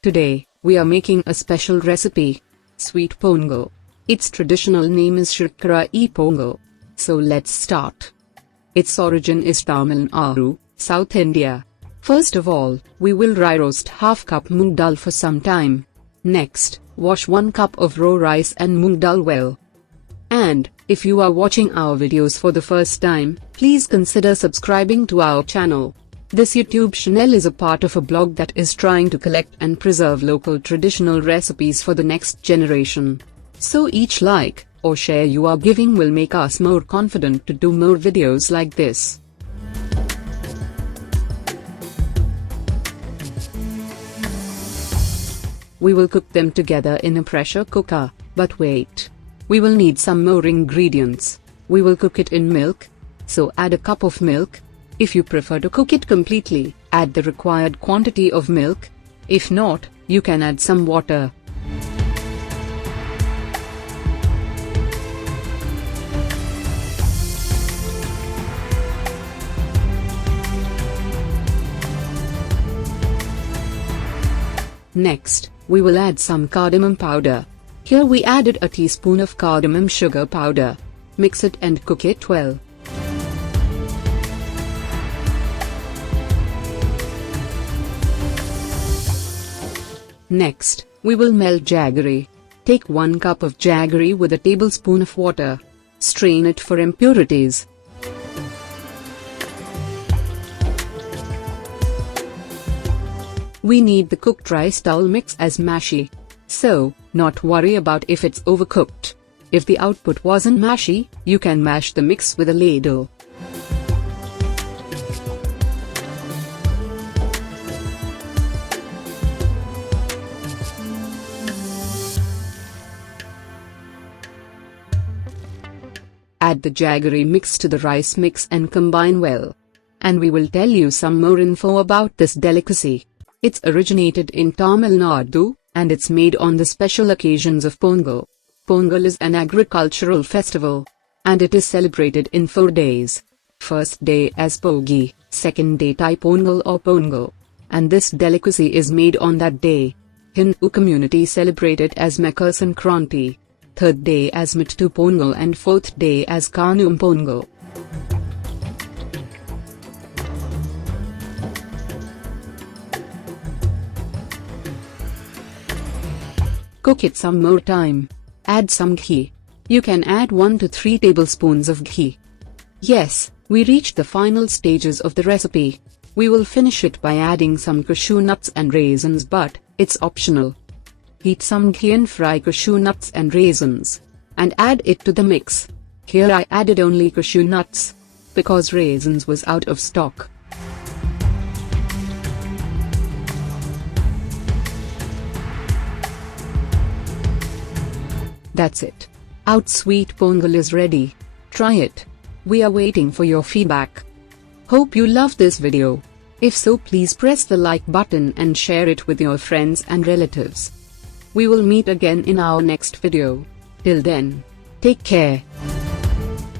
Today, we are making a special recipe, Sweet Pongal. Its traditional name is Sakkarai Pongal. So let's start. Its origin is Tamil Nadu, South India. First of all, we will dry roast half cup moong dal for some time. Next, wash 1 cup of raw rice and moong dal well. And, if you are watching our videos for the first time, please consider subscribing to our channel. This YouTube channel is a part of a blog that is trying to collect and preserve local traditional recipes for the next generation. So each like or share you are giving will make us more confident to do more videos like this. We will cook them together in a pressure cooker, but wait. We will need some more ingredients. We will cook it in milk. So add a cup of milk. If you prefer to cook it completely, add the required quantity of milk. If not, you can add some water. Next, we will add some cardamom powder. Here we added a teaspoon of cardamom sugar powder. Mix it and cook it well. Next, we will melt jaggery. Take 1 cup of jaggery with a tablespoon of water. Strain it for impurities. We need the cooked rice dal mix as mashy. So, not worry about if it's overcooked. If the output wasn't mashy, you can mash the mix with a ladle. Add the jaggery mix to the rice mix and combine well. And we will tell you some more info about this delicacy. It's originated in Tamil Nadu, and it's made on the special occasions of Pongal. Pongal is an agricultural festival, and it is celebrated in 4 days. First day as Bogi, second day Thai Pongal or Pongal, and this delicacy is made on that day. Hindu community celebrate it as Makar Sankranti, third day as Nadu Pongal and fourth day as Kanum Pongal. Cook it some more time. Add some ghee. You can add 1 to 3 tablespoons of ghee. Yes, we reached the final stages of the recipe. We will finish it by adding some cashew nuts and raisins, but it's optional. Heat some ghee and fry cashew nuts and raisins, and add it to the mix. Here I added only cashew nuts, because raisins was out of stock. That's it. Our Sweet Pongal is ready. Try it. We are waiting for your feedback. Hope you loved this video. If so, please press the like button and share it with your friends and relatives. We will meet again in our next video. Till then, take care.